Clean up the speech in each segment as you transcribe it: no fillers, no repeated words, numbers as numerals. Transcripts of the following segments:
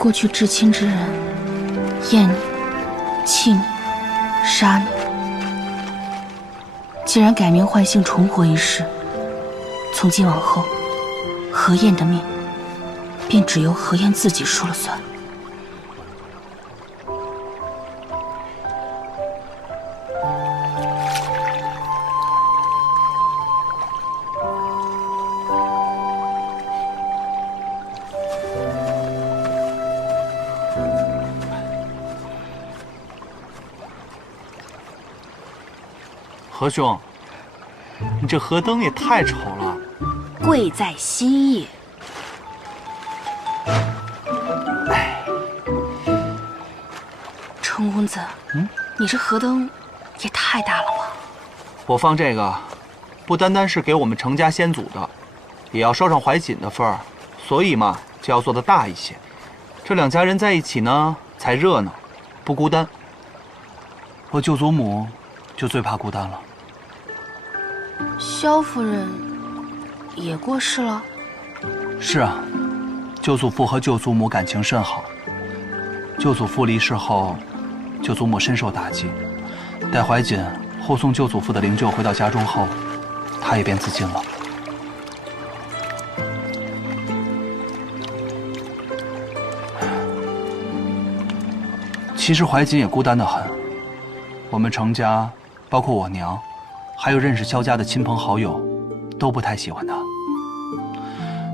过去至亲之人，厌你、弃你、杀你。既然改名换姓重活一世，从今往后，何晏的命便只由何晏自己说了算。何兄，你这河灯也太丑了。贵在心意。程公子，你这河灯也太大了吧？我放这个，不单单是给我们程家先祖的，也要捎上怀瑾的份儿，所以嘛，就要做得大一些。这两家人在一起呢，才热闹，不孤单。我舅祖母就最怕孤单了。萧夫人也过世了。是啊，舅祖父和舅祖母感情甚好。舅祖父离世后，舅祖母深受打击。待怀瑾护送舅祖父的灵柩回到家中后，他也便自尽了。其实怀瑾也孤单得很。我们程家，包括我娘，还有认识萧家的亲朋好友，都不太喜欢他。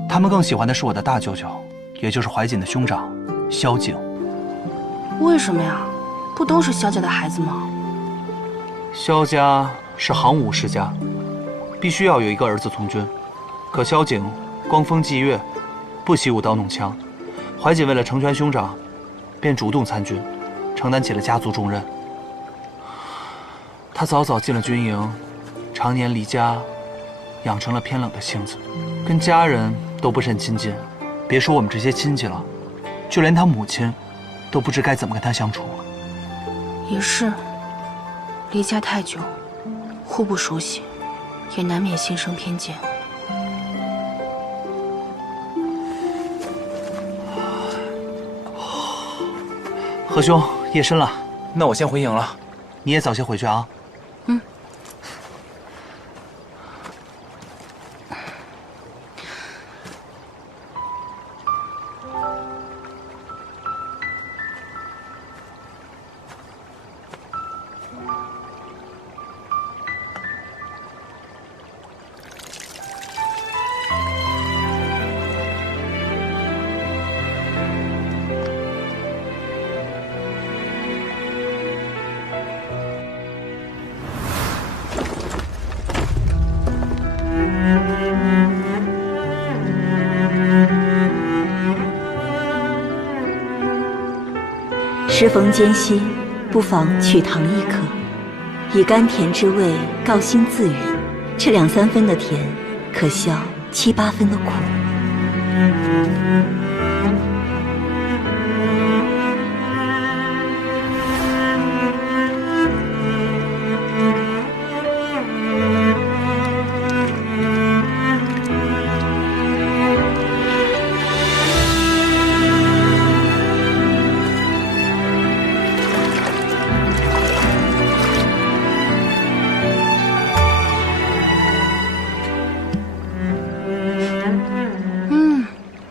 他们更喜欢的是我的大舅舅，也就是怀瑾的兄长萧景。为什么呀？不都是萧家的孩子吗？萧家是行武世家，必须要有一个儿子从军。可萧景光风霁月，不习舞刀弄枪。怀瑾为了成全兄长，便主动参军，承担起了家族重任。他早早进了军营，常年离家，养成了偏冷的性子，跟家人都不甚亲近。别说我们这些亲戚了，就连他母亲，都不知该怎么跟他相处。也是，离家太久，互不熟悉，也难免心生偏见。何兄，夜深了，那我先回营了。你也早些回去啊。时逢间隙，不妨取糖一颗，以甘甜之味告心自语。这2-3分的甜，可消7-8分的苦。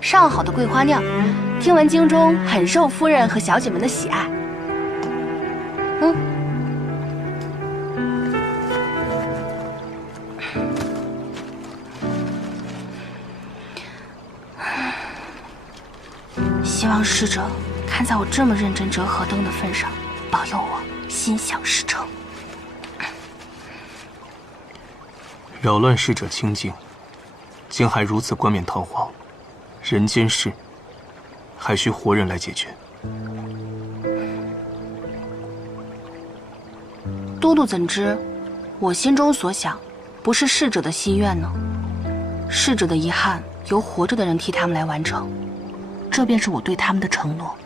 上好的桂花酿，听闻京中很受夫人和小姐们的喜爱。希望逝者看在我这么认真折河灯的份上，保佑我心想事成。扰乱逝者清静，竟还如此冠冕堂皇。人间事，还需活人来解决。都督怎知，我心中所想，不是逝者的心愿呢？逝者的遗憾，由活着的人替他们来完成，这便是我对他们的承诺。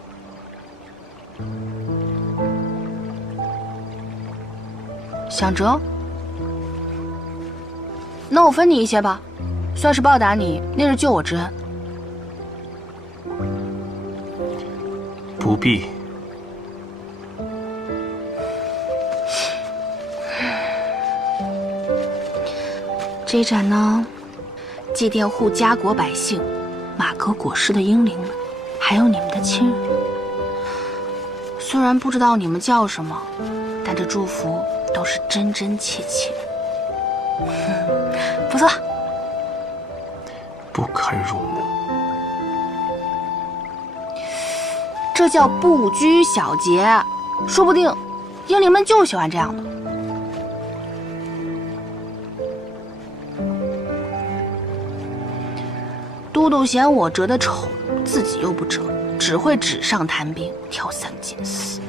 想着，那我分你一些吧，算是报答你那日救我之恩。不必。这盏呢，祭奠护家国百姓、马革裹尸的英灵们，还有你们的亲人。虽然不知道你们叫什么，但这祝福都是真真切切。不错，不堪入目。这叫不拘小节，说不定英灵们就喜欢这样的。都督嫌我折得丑，自己又不折，只会纸上谈兵，挑三拣四。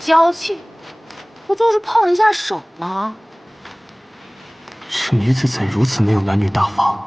娇气，不就是碰一下手吗？这女子怎如此没有男女大法？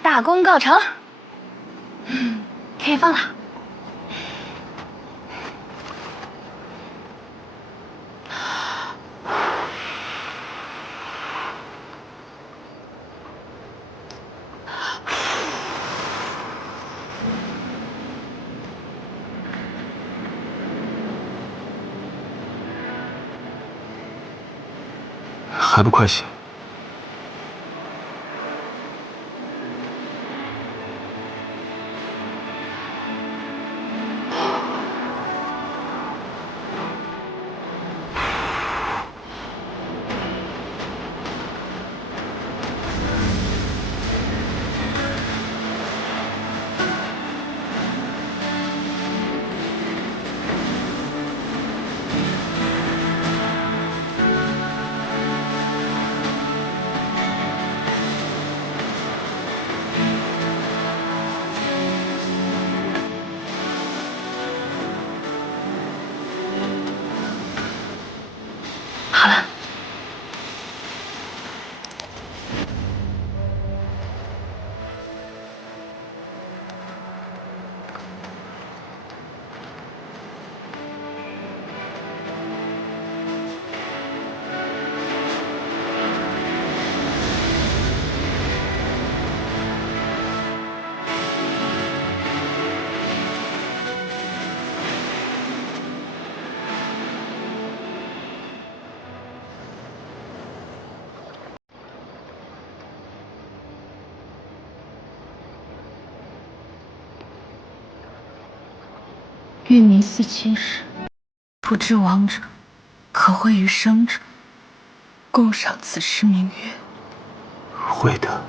大功告成，可以放了。还不快些！好了。欲迷思亲时，不知亡者，可会与生者共赏此时明月。会的。